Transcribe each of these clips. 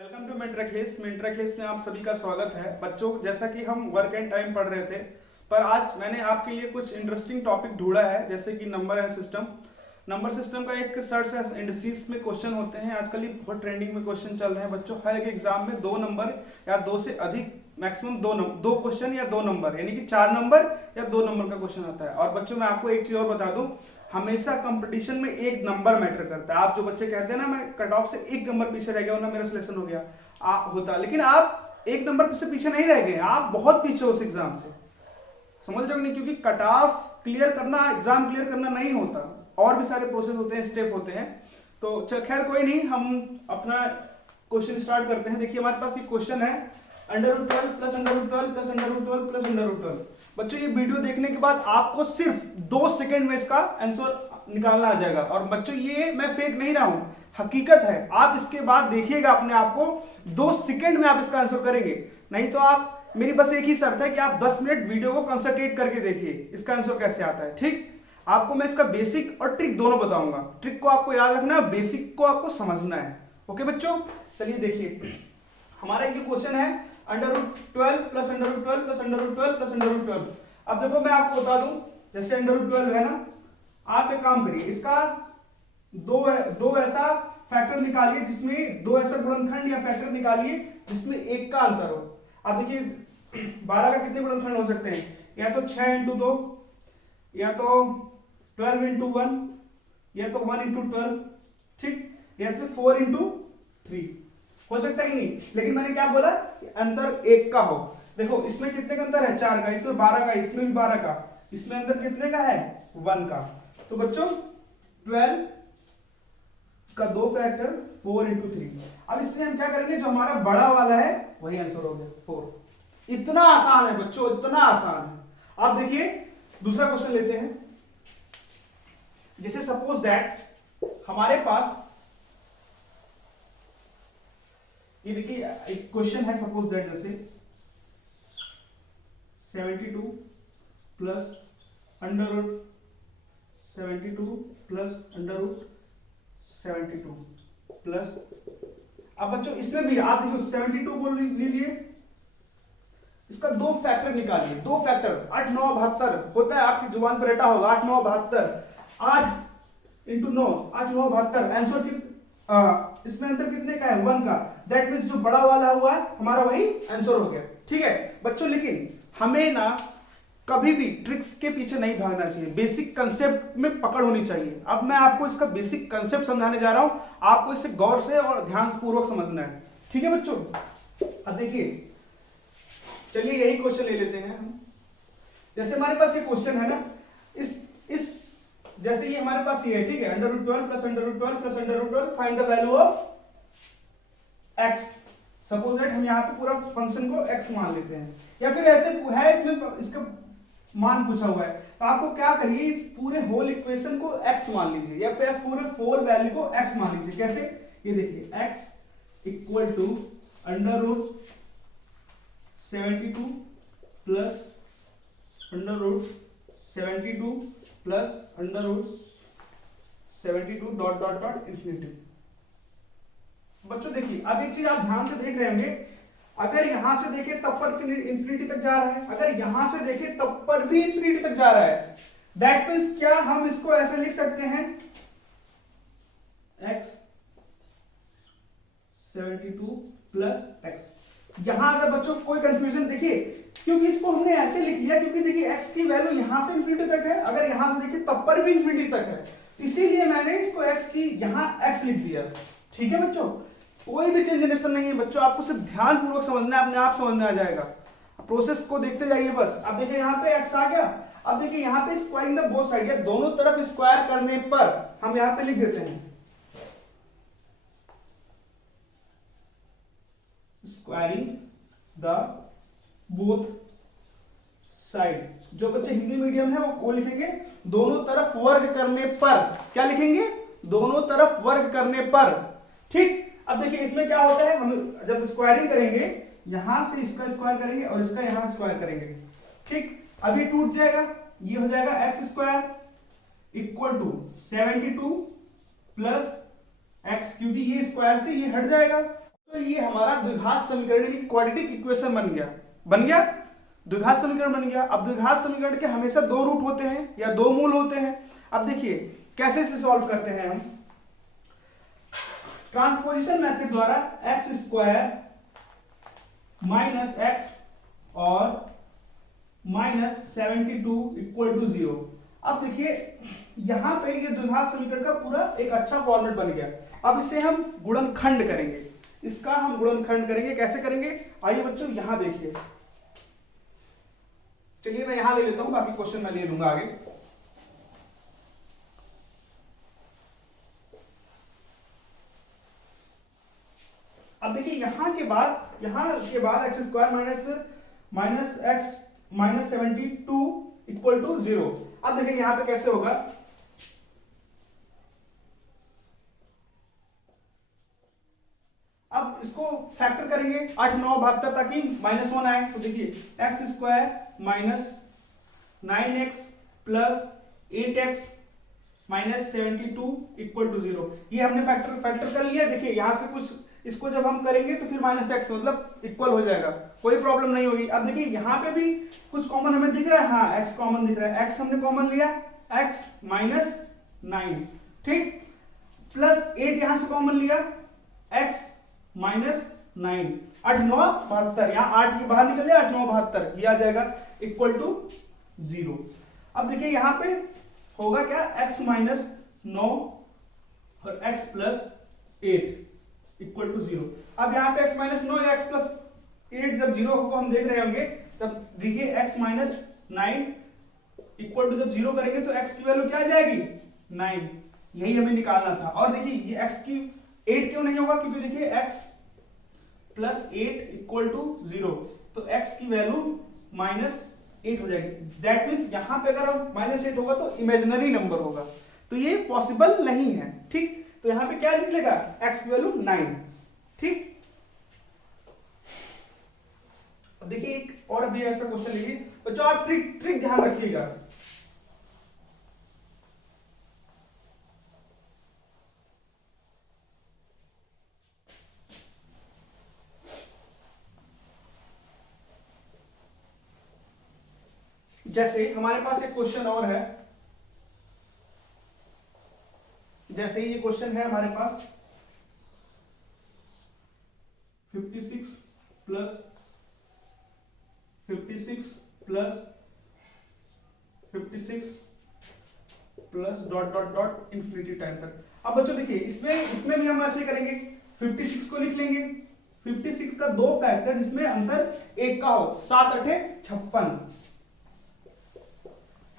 Welcome to मेंट्रा class में आप सभी का स्वागत है। बच्चों, जैसा कि हम वर्क एंड टाइम पढ़ रहे थे, पर आज मैंने आपके लिए कुछ इंटरेस्टिंग टॉपिक ढूंढा है, जैसे कि number and system. Number system का एक सर्च इंडिसेस में क्वेश्चन होते हैं। आजकल ये बहुत ट्रेंडिंग में क्वेश्चन चल रहे हैं बच्चों। हर एक एग्जाम में 2 नंबर या 2 से अधिक, मैक्सिमम 2 क्वेश्चन या 2 नंबर, यानी कि 4 नंबर या 2 नंबर का क्वेश्चन आता है। और बच्चों, मैं आपको एक चीज और बता दूं, हमेशा कंपटीशन में एक नंबर मैटर करता है। आप जो बच्चे कहते हैं ना, मैं कट ऑफ से 1 नंबर पीछे रह गया वरना मेरा सिलेक्शन हो गया, होता, लेकिन आप 1 नंबर से पीछे नहीं रह गए, आप बहुत पीछे हो उस एग्जाम से। समझ रहे हो नहीं? क्योंकि कट ऑफ क्लियर करना, एग्जाम क्लियर करना नहीं होता, और भी सारे प्रोसेस होते हैं, स्टेप होते हैं। तो खैर कोई नहीं, हम अपना क्वेश्चन स्टार्ट करते हैं। देखिए, हमारे पास ये क्वेश्चन है, √12 प्लस √12 प्लस √12 प्लस √12। बच्चों, ये वीडियो देखने के बाद आपको सिर्फ 2 सेकंड में इसका आंसर निकालना आ जाएगा। और बच्चों, ये मैं फेक नहीं रहा हूं, हकीकत है। आप इसके बाद देखिएगा अपने आप को, 2 सेकंड में आप इसका आंसर करेंगे। नहीं तो आप, मेरी बस एक ही शर्त है कि आप 10 मिनट वीडियो को कंसंट्रेट करके देखिए इसका आंसर कैसे आता है। ठीक, आपको मैं इसका बेसिक और ट्रिक दोनों बताऊंगा। ट्रिक को आपको याद रखना है, बेसिक को आपको समझना है। ओके बच्चों, चलिए देखिए, हमारा ये क्वेश्चन है √12 प्लस √12 प्लस √12 प्लस √12। अब देखो, मैं आपको बता दूं, जैसे √12 है ना, आप एक काम करिए, इसका दो ऐसा फैक्टर निकालिए जिसमें, 2 ऐसा गुणनखंड या फैक्टर निकालिए जिसमें 1 का अंतर हो। अब देखिए, 12 का कितने गुणनखंड हो सकते हैं? या तो 6 × 2, या तो 12 × 1, या तो 1 × 12, ठीक, या फिर 4 × 3 हो सकता है कि नहीं। लेकिन मैंने क्या बोला कि अंतर 1 का हो। देखो, इसमें कितने का अंतर है? 4 का, इसमें 12 का, इसमें भी 12 का, इसमें अंतर कितने का है? 1 का। तो बच्चों, 12 का 2 फैक्टर 4 × 3। अब इसमें हम क्या करेंगे, जो हमारा बड़ा वाला है वही आंसर हो गया, 4। इतना आसान है बच्चों, इतना आसान है। आप देखिए, दूसरा क्वेश्चन लेते हैं। जैसे सपोज दैट हमारे पास, ये देखिए एक क्वेश्चन है, सपोज दैट जैसे 72 प्लस √72 प्लस √72 प्लस, अब बच्चों इसमें भी आप देखिए 72 बोल लीजिए, इसका 2 फैक्टर निकालिए। 2 फैक्टर 8 9 72 होता है, आपकी जुबान पर रटा होगा, 8 9 72, 8 × 9 8 9 72। आंसर की इसमें अंतर कितने का है? 1 का। दैट मींस जो बड़ा वाला हुआ है हमारा वही आंसर हो गया। ठीक है बच्चों, लेकिन हमें ना कभी भी ट्रिक्स के पीछे नहीं भागना चाहिए, बेसिक कंसेप्ट में पकड़ होनी चाहिए। अब मैं आपको इसका बेसिक कंसेप्ट समझाने जा रहा हूं, आपको इसे गौर से और ध्यान पूर्वक समझना है। ठीक है बच्चों, अब देखिए, चलिए यही क्वेश्चन ले लेते हैं हम। जैसे हमारे पास ये क्वेश्चन है ना, इस जैसे ये हमारे पास ये है, ठीक है, √12 plus √12 plus √12, find the value of x। Suppose that हम यहाँ पे पूरा फंक्शन को x मान लेते हैं, या फिर ऐसे है, इसमें इसका मान पूछा हुआ है, तो आपको क्या करिए, इस पूरे होल इक्वेशन को x मान लीजिए, या फिर पूरे 4 वैल्यू को x मान लीजिए। कैसे? ये देखिए, x equal to √72 plus √72 plus √72 dot dot dot infinity. बच्चों देखिए, अब एक चीज आप ध्यान से देख रहे होंगे, अगर यहां से देखें तब पर इंफिनिटी तक जा रहा है, अगर यहां से देखें तब पर भी इंफिनिटी तक जा रहा है। दैट मींस क्या हम इसको ऐसे लिख सकते हैं, x 72 प्लस x। यहां अगर बच्चों कोई कंफ्यूजन, देखिए, क्योंकि इसको हमने ऐसे लिख लिया, क्योंकि देखिए x की वैल्यू यहां से इंफिनिटी तक है, अगर यहां से देखिए तब पर भी इंफिनिटी तक है, इसीलिए मैंने इसको x की यहां x लिख दिया। ठीक है बच्चों, कोई भी चेंजेशन नहीं है बच्चों, आपको सिर्फ ध्यान पूर्वक समझना है, अपने आप समझ में आ जाएगा। प्रोसेस को देखते जाइए बस। अब देखिए, यहां पे x आ गया। अब देखिए, यहां पे स्क्वायरिंग द बोथ साइड, या दोनों तरफ स्क्वायर करने पर हम यहां पे लिख देते हैं स्क्वायरिंग द बोथ साइड। जो बच्चे हिंदी मीडियम है वो लिखेंगे दोनों तरफ वर्ग करने पर। क्या लिखेंगे? दोनों तरफ वर्ग करने पर। ठीक, अब देखिए इसमें क्या होता है, हम जब स्क्वायरिंग करेंगे, यहां से इसका स्क्वायर करेंगे और इसका यहां स्क्वायर करेंगे। ठीक, अब ये टूट जाएगा, ये हो जाएगा x² equal to 72 plus x, क्योंकि ये स्क्वायर से ये हट जाएगा। तो ये हमारा द्विघात समीकरण की क्वाड्रेटिक इक्वेशन बन गया द्विघात समीकरण बन गया। अब द्विघात समीकरण के हमेशा दो रूट होते हैं या दो मूल होते हैं। अब देखिए कैसे इसे सॉल्व करते हैं हम। ट्रांसपोजिशन मेथड द्वारा एक्स स्क्वायर माइनस एक्स और माइनस 72 इक्वल टू 0। अब देखिए यहां पे ये द्विघात समीकरण का पूरा एक अच्छा फॉर्मेट बन गया। अब इसे हम गुणनखंड करेंगे, इसका हम गुणनखंड करेंगे। कैसे करेंगे आइए बच्चों यहां देखिए। चलिए मैं यहां ले लेता हूं, बाकी क्वेश्चन मैं ले लूंगा आगे। अब देखिए यहां के बाद x square minus x minus 72 equal to 0। अब देखिए यहां पे कैसे होगा। अब इसको फैक्टर करेंगे 8 9 72 ताकि -1 आए। तो देखिए x square minus 9x plus 8x minus 72 equal to 0। ये हमने फैक्टर कर लिया। देखिए यहां से कुछ इसको जब हम करेंगे तो फिर -x मतलब इक्वल हो जाएगा, कोई प्रॉब्लम नहीं होगी। अब देखिए यहां पे भी कुछ कॉमन हमें दिख रहा है, हाँ x कॉमन दिख रहा है। x हमने कॉमन लिया, x माइनस 9 ठीक, प्लस 8 यहां से कॉमन लिया, x माइनस 9 8 9 72, यहां 8 के बाहर निकल जाए 8 9 72, ये आ जाएगा इक्वल टू 0। अब देखिए यहां पे होगा क्या, x माइनस 9 और x प्लस 8 इक्वल टू 0। अब यहां पे x माइनस 9 या x प्लस 8 जब 0 को हम देख रहे होंगे तब देखिए x माइनस 9 इक्वल टू जब 0 करेंगे तो x की वैल्यू क्या आ जाएगी 9, यही हमें निकालना था। और देखिए ये x की 8 क्यों नहीं होगा, क्योंकि देखिए x प्लस 8 इक्वल टू 0, तो x की वैल्यू माइनस 8 हो जाएगी। दैट मीन्स यहां पे अगर हम माइनस 8 होगा तो इमेजिनरी नंबर होगा, तो ये पॉसिबल नहीं है ठीक। तो यहां पे क्या निकलेगा, x की वैल्यू 9 ठीक। देखिए एक और भी ऐसा क्वेश्चन लीजिए बच्चों, आप ट्रिक ध्यान रखिएगा। जैसे हमारे पास एक क्वेश्चन और है, जैसे ये क्वेश्चन है हमारे पास 56 plus 56 plus dot dot dot infinity time तक। अब बच्चों देखिए इसमें भी हम ऐसे करेंगे, 56 को लिख लेंगे, 56 का दो फैक्टर जिसमें अंतर एक का हो, 7 8 56,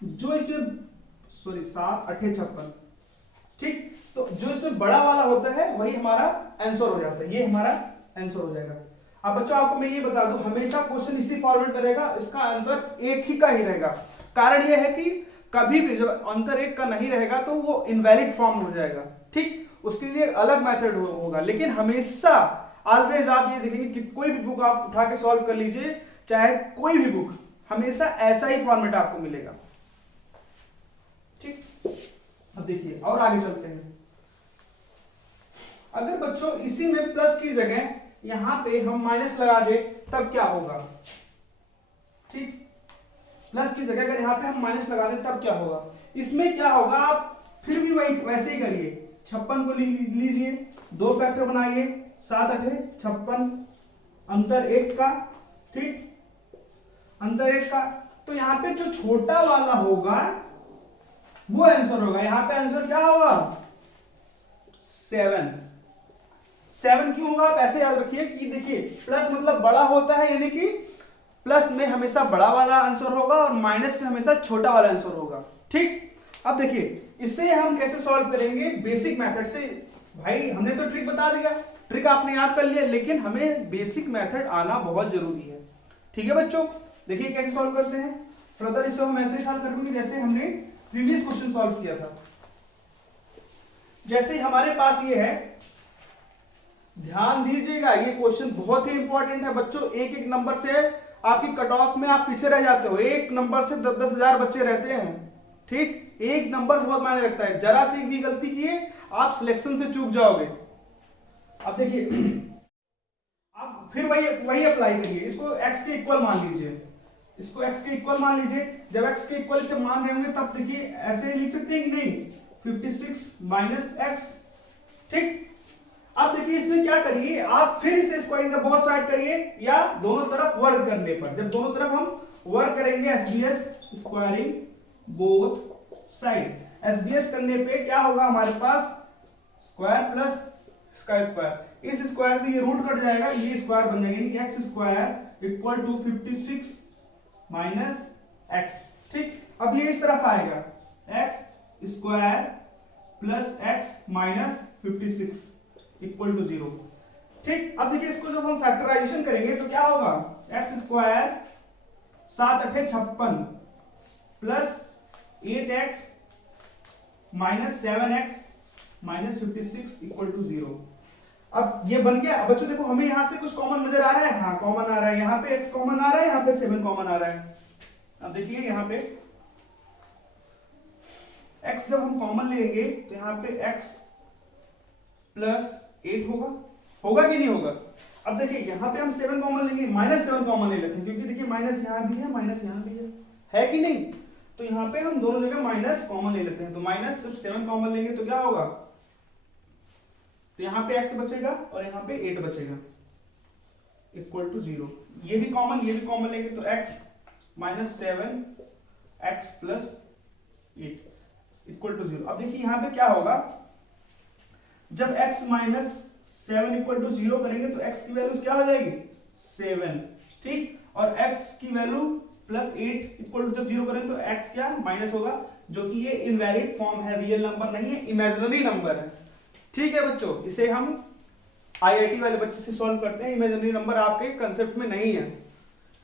जो इसमें 7 8 56 ठीक। तो जो इसमें बड़ा वाला होता है वही हमारा आंसर हो जाता है, ये हमारा आंसर हो जाएगा। अब बच्चों आपको मैं ये बता दूं, हमेशा क्वेश्चन इसी फॉर्मेट में रहेगा, इसका आंसर एक ही का ही रहेगा। कारण ये है कि कभी भी जब अंतर एक का नहीं रहेगा तो वो इनवैलिड फॉर्म हो जाएगा ठीक, उसके लिए अलग मेथड होगा। लेकिन हमेशा ऑलवेज आप ये देखेंगे कि कोई भी बुक आप उठा के सॉल्व कर लीजिए, चाहे कोई भी बुक, हमेशा ऐसा ही फॉर्मेट आपको मिलेगा ठीक। अब देखिए और आगे चलते हैं। अगर बच्चों इसी में प्लस की जगह यहां पे हम माइनस लगा दे तब क्या होगा ठीक, प्लस की जगह अगर यहां पे हम माइनस लगा दे तब क्या होगा। इसमें क्या होगा, आप फिर भी वही वैसे ही करिए, 56 को लीजिए, दो फैक्टर बनाइए, 7 8 56, अंतर एक का ठीक, अंतर एक का। तो यहां पे जो छोटा वाला होगा वो आंसर होगा। यहां पे आंसर क्या होगा 7 क्यों होगा, आप ऐसे याद रखिए कि देखिए प्लस मतलब बड़ा होता है, यानी कि प्लस में हमेशा बड़ा वाला आंसर होगा और माइनस में हमेशा छोटा वाला आंसर होगा ठीक। अब देखिए इससे हम कैसे सॉल्व करेंगे, बेसिक मेथड से। भाई हमने तो ट्रिक बता दिया, ट्रिक आपने याद कर लिया, लेकिन हमें बेसिक मेथड आना बहुत जरूरी है ठीक है बच्चों। देखिए कैसे सॉल्व करते हैं, फर्दर इसे हम ऐसे सॉल्व करेंगे जैसे हमने प्रीवियस क्वेश्चन सॉल्व किया था। जैसे हमारे पास ये है, ध्यान दीजिएगा ये क्वेश्चन बहुत ही इंपॉर्टेंट है बच्चों। एक एक नंबर से आपकी कट ऑफ में आप पीछे रह जाते हो, एक नंबर से 10 हजार बच्चे रहते हैं ठीक। एक नंबर बहुत मायने रखता है, जरा सी भी गलती किए आप सिलेक्शन से चूक जाओगे। अब देखिए फिर वही अप्लाई करिए, इसको x के इक्वल मान लीजिए, इसको x के इक्वल मान लीजिए। जब x के इक्वल से मान रहे होंगे तब देखिए ऐसे लिख सकते हैं कि नहीं, 56 माइनस x। ठीक, अब देखिए इसमें क्या करिए आप, फिर इसे स्क्वायरिंग का बोथ साइड करिए या दोनों तरफ वर्क करने पर, जब दोनों तरफ हम वर्क करेंगे SBS squaring both side, SBS करने पे क्या होगा हमारे पास, स्क्वायर प्लस इसका स्क्वायर, इस स्क्वायर से ये रूट कट जाएगा, ये स्क्वायर बन जाएगा, यानी एक्स स्क्वायर इक्वल टू 56 माइनस एक्स। ठीक, अब ये इस तरफ आएगा, x square plus x minus 56 equal to 0। ठीक, अब देखिए इसको जब हम फैक्टराइजेशन करेंगे तो क्या होगा, x square 7 8 56 plus 8x minus 7x minus 56 equal to 0। अब ये बन गया। बच्चों देखो हमें यहां से कुछ कॉमन नजर आ रहा है, हाँ कॉमन आ रहा है, यहाँ पे x कॉमन आ रहा है, यहाँ पे 7 कॉमन आ रहा है। अब देखिए यहाँ पे x जब हम कॉमन लेंगे तो यहाँ पे x प्लस 8 होगा कि नहीं होगा। अब देखिए यहाँ पे हम 7 कॉमन लेंगे, माइनस 7 कॉमन ले लेते हैं, क्योंकि देखिए माइनस यहाँ भी है, माइनस यहाँ भी है कि नहीं, तो यहाँ पे हम दोनों जगह माइनस कॉमन ले लेते हैं। तो माइनस जब 7 कॉमन लेंगे तो क्या होगा, तो यहाँ पे x बचेगा और यहाँ पे 8 बचेगा इक्वल टू 0। ये भी कॉमन लेंगे तो x minus 7 x plus 8 equal to 0। अब देखिए यहाँ पे क्या होगा, जब x माइनस 7 इक्वल टू 0 करेंगे तो x की वैल्यू क्या हो जाएगी, 7। ठीक, और x की वैल्यू प्लस 8 इक्वल टू जब 0 करेंगे तो x क्या माइनस होगा, जो कि ये इनवैलिड फॉर्म है, रियल नंबर नहीं है, इमेजिनरी नंबर है। ठीक है बच्चों, इसे हम आईआईटी वाले बच्चे से सॉल्व करते हैं, इमेजिनरी नंबर आपके कंसेप्ट में नहीं है।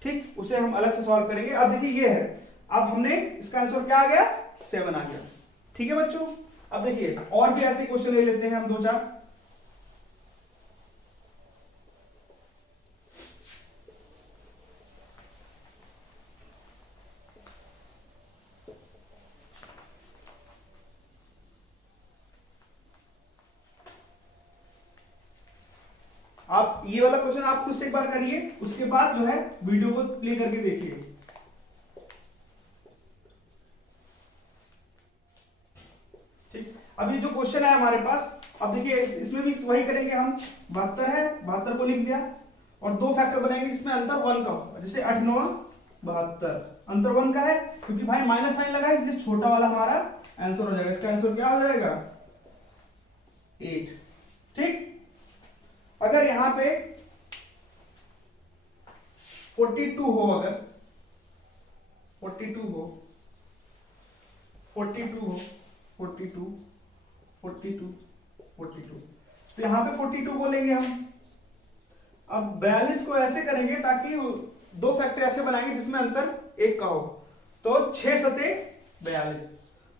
ठीक, उसे हम अलग से सॉल्व करेंगे। अब देखिए ये है, अब हमने इसका आंसर क्या आ गया, 7 आ गया। ठीक है बच्चों, अब देखिए और भी ऐसे क्वेश्चन ले लेते हैं हम 2-4। आप ये वाला क्वेश्चन आप खुद से एक बार करिए, उसके बाद जो है वीडियो को प्ले करके देखिए। ठीक, अभी जो क्वेश्चन है हमारे पास, अब देखिए इसमें भी वही करेंगे हम, 72 है, 72 को लिख दिया और 2 फैक्टर बनाएंगे जिसमें अंतर 1 का होगा, जैसे 8 9 72, अंतर 1 का है क्योंकि भाई माइनस साइन लगा है, इसलिए छोटा वाला हमारा आंसर हो जाएगा। इसका आंसर क्या हो जाएगा, 8। ठीक, अगर यहां पे 42 हो, अगर 42 हो 42 तो यहां पे 42 बोलेंगे हम। अब 42 को ऐसे करेंगे ताकि 2 फैक्टर ऐसे बनाएंगे जिसमें अंतर 1 का हो, तो 6 सते 42।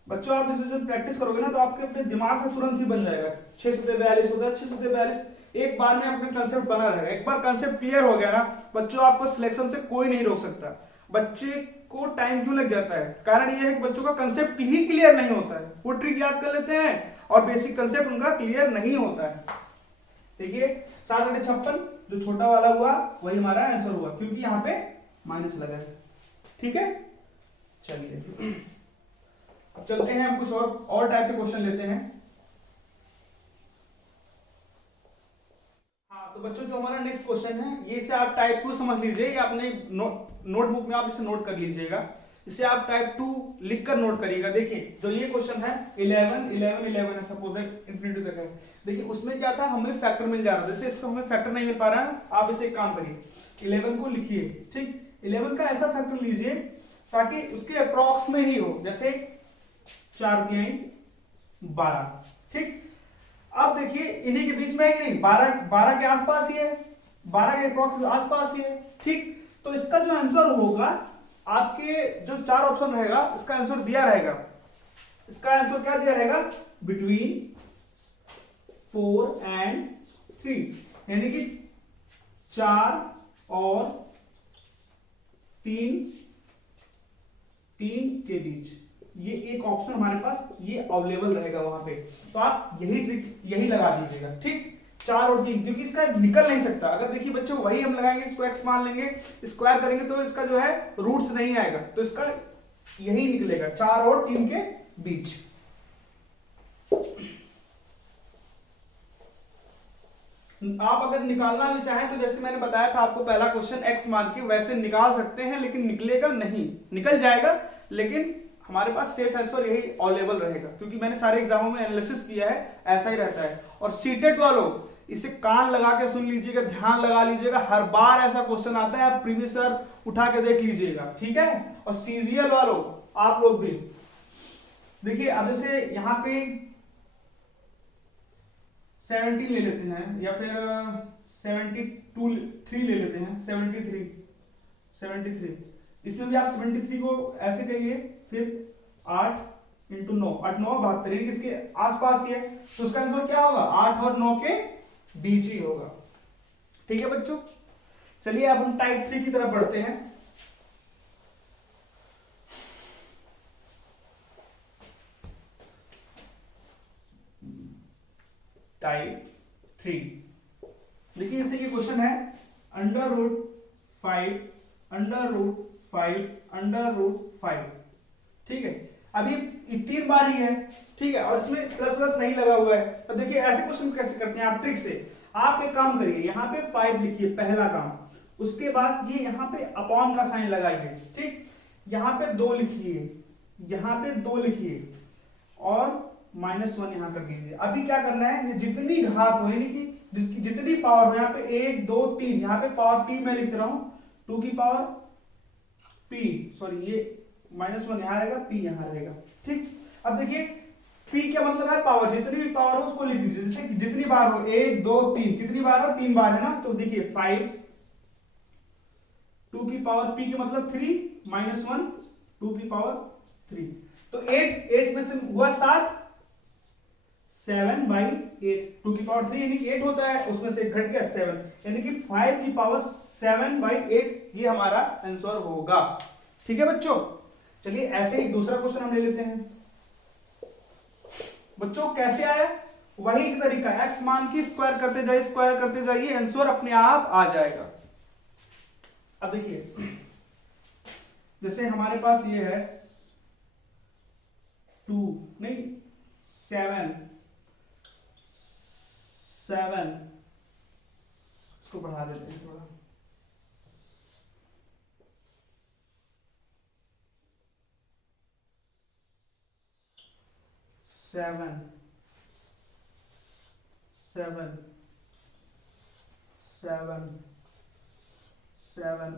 बच्चों आप इसे जब प्रैक्टिस करोगे ना तो आपके अपने दिमाग में तुरंत ही बन जाएगा, 6 सते 42 होता है, 6 सते 42, एक बार में अपने कंसेप्ट बना रहेगा। एक बार कंसेप्ट क्लियर हो गया ना बच्चों, आपको सिलेक्शन से कोई नहीं रोक सकता। बच्चे को टाइम क्यों लग जाता है, कारण यह है कि बच्चों का कंसेप्ट ही क्लियर नहीं होता है। वो ट्रिक याद कर लेते हैं और बेसिक कंसेप्ट उनका क्लियर नहीं होता है। देखिए 7 8 56 जो छोटा वाला हुआ वही हमारा आंसर हुआ, क्योंकि यहाँ पे माइनस लगा है। ठीक है, चलिए अब चलते हैं, हम कुछ और टाइप के क्वेश्चन लेते हैं। तो बच्चों जो हमारा नेक्स्ट क्वेश्चन है, ये इसे आप टाइप 2 समझ लीजिए, या अपने नोटबुक में आप इसे नोट कर लीजिएगा। इसे आप टाइप 2 लिखकर नोट करिएगा। देखिए जो ये क्वेश्चन है 11 11 11 है, सपोज इंफिनिटी तक है। देखिए उसमें क्या था, हमें फैक्टर मिल जा रहा था, जैसे इसको हमें फैक्टर नहीं मिल पा रहा है, आप इसे एक काम करिए, 11 को लिखिए। ठीक, 11 का ऐसा फैक्टर लीजिए ताकि उसके अप्रॉक्स में ही हो, जैसे 4 तिहाई 12। ठीक, अब देखिए इन्हीं के बीच में है कि नहीं, 12 के आसपास ही है, 12 के अप्रॉक्स आसपास ही है। ठीक, तो इसका जो आंसर होगा, आपके जो 4 ऑप्शन रहेगा इसका आंसर दिया रहेगा। इसका आंसर क्या दिया रहेगा, बिटवीन 4 एंड 3, यानी कि 4 और 3 के बीच, ये एक ऑप्शन हमारे पास ये अवेलेबल रहेगा वहां पे। तो आप यही ट्रिक यही लगा दीजिएगा। ठीक, 4 और 3, क्योंकि इसका निकल नहीं सकता। अगर देखिए बच्चों वही हम लगाएंगे, इसको x मान लेंगे, स्क्वायर करेंगे तो इसका जो है रूट्स नहीं आएगा, तो इसका यही निकलेगा 4 और 3 के बीच। आप अगर निकालना भी चाहें तो जैसे मैंने बताया था आपको पहला क्वेश्चन x मान के वैसे निकाल सकते हैं, लेकिन निकलेगा नहीं, निकल जाएगा, लेकिन हमारे पास सेफ आंसर यही अवेलेबल रहेगा, क्योंकि मैंने सारे एग्जामों में एनालिसिस किया है, ऐसा ही रहता है। और सीटेट वालों इसे कान लगा के सुन लीजिएगा, ध्यान लगा लीजिएगा, हर बार ऐसा क्वेश्चन आता है, आप प्रीवियस ईयर उठा के देख लीजिएगा, ठीक है। और सीजीएल वालों आप लोग भी देखिए, अब जैसे यहाँ पे 17 ले लेते हैं, या फिर 3 ले लेते हैं, 73, इसमें भी आप 73 को ऐसे कहिए, फिर 8 इंटू 9, 8 9 72, यानी इसके आसपास ही है, तो उसका आंसर क्या होगा, 8 और 9 के बीच ही होगा। ठीक है बच्चों, चलिए अब हम टाइप 3 की तरफ बढ़ते हैं। टाइप 3, देखिए इससे ये क्वेश्चन है, अंडर रूट 5 ठीक है। अभी 3 बार ही है, ठीक है, और इसमें प्लस प्लस नहीं लगा हुआ है। तो देखिए ऐसे क्वेश्चन कैसे करते हैं आप, ट्रिक से। आप एक काम करिए, यहाँ पे 5 लिखिए पहला काम, उसके बाद ये यहाँ पे अपॉन का साइन लगाइए, ठीक, यहाँ पे 2 लिखिए, यहाँ पे 2 लिखिए, और -1 यहाँ कर दीजिए। अभी क्या करना है, ये जितनी घात हो, यानी कि जिसकी जितनी पावर हो, यहाँ पे 1 2 3, यहाँ पे पावर p मैं लिख रहा हूं, 2 की पावर p, सॉरी ये -1 यहाँ रहेगा, p यहाँ रहेगा, ठीक। अब देखिए p क्या मतलब है, पावर, जितनी भी पावर हो उसको लिख दीजिए, जैसे कि जितनी बार हो, 1 2 3, कितनी बार हो, 3 बार है ना, तो देखिए 5, 2 की पावर p के मतलब 3, -1 2 की पावर 3, तो 8 में से हुआ 7, 7/8, 2 की पावर 3 यानी कि 8 होता है, उसमें से घट गया 7, यानी कि 5 की पावर 7/8, ये हमारा आंसर होगा। ठीक है बच्चों, चलिए ऐसे ही दूसरा क्वेश्चन हम ले लेते हैं। बच्चों कैसे आया, वही एक तरीका, x मान की स्क्वायर करते जाइए, आंसर अपने आप आ जाएगा। अब देखिए जैसे हमारे पास ये है 2 नहीं 7, इसको बढ़ा देते हैं थोड़ा, 7 7 7 7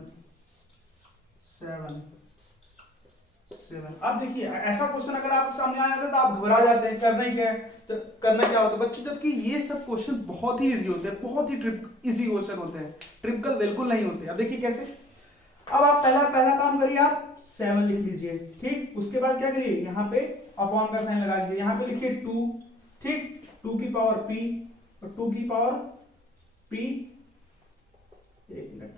7 7। अब देखिए ऐसा क्वेश्चन अगर आपके सामने आ जाता है तो आप घबरा जाते हैं, करना ही क्या है, तो करना क्या होता है बच्चों, जबकि ये सब क्वेश्चन बहुत ही इजी होते हैं, बहुत ही इजी क्वेश्चन होते हैं, ट्रिपिकल बिल्कुल नहीं होते। अब देखिए कैसे, अब आप पहला काम करिए, आप 7 लिख लीजिए, ठीक, उसके बाद क्या करिए, यहाँ पे अपॉन का साइन लगा दीजिए, यहाँ पे लिखिए 2, ठीक, 2 की पावर p, और 2 की पावर p, एक मिनट,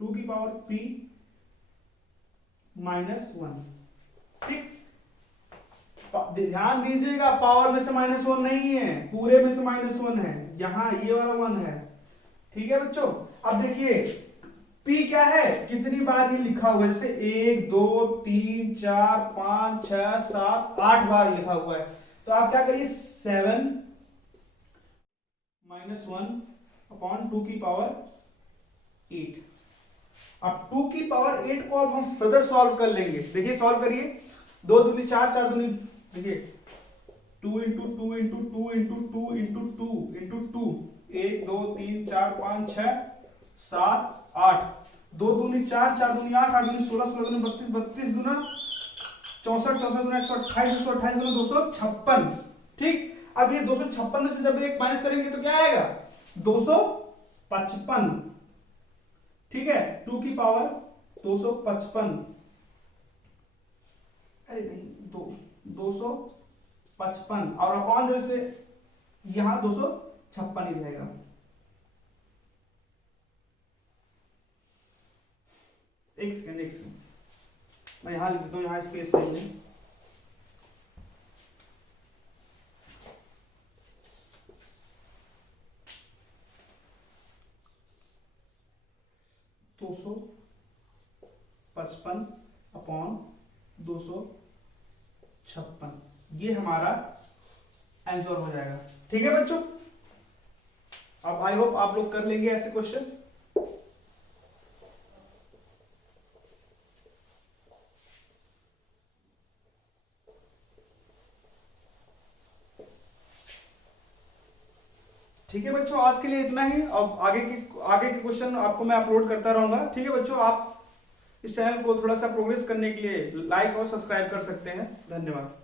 2 की पावर p -1, ठीक, ध्यान दीजिएगा पावर में से -1 नहीं है, पूरे में से -1 है, यहां ये वाला 1 है, ठीक है बच्चों। अब देखिए P क्या है, कितनी बार ये लिखा हुआ है, जैसे 1 2 3 4 5 6 7 8 बार लिखा हुआ है, तो आप क्या करिए 7 -1 अपॉन 2 की पावर 8। अब 2 की पावर 8 को अब हम फर्दर सॉल्व कर लेंगे, देखिए सॉल्व करिए, 2 दूनी 4, 4 दूनी, देखिए 2 into 2 into 2 into 2 into 2 into 2, 1 2 3 4 5 6 7 8, 2 दूनी 4, 4 दूनी 8, 8 दूनी 16, 16 दूनी 32, 32 दूना 64, 64 दूना 128, 128 दूना 256, ठीक। अब ये 256 में से जब एक माइनस करेंगे तो क्या आएगा, 255, ठीक है, 2 की पावर 255, अरे नहीं 255, और अपॉन जो इसमें यहां 256 ही रहेगा। एक सेकंड मैं यहां लिख देता हूं, यहां स्पेस नहीं है। 255 अपॉन 256, ये हमारा आंसर हो जाएगा। ठीक है बच्चों, अब आई होप आप लोग कर लेंगे ऐसे क्वेश्चन। ठीक है बच्चों, आज के लिए इतना ही। अब आगे के क्वेश्चन आपको मैं अपलोड करता रहूंगा। ठीक है बच्चों, आप इस चैनल को थोड़ा सा प्रोग्रेस करने के लिए लाइक और सब्सक्राइब कर सकते हैं। धन्यवाद।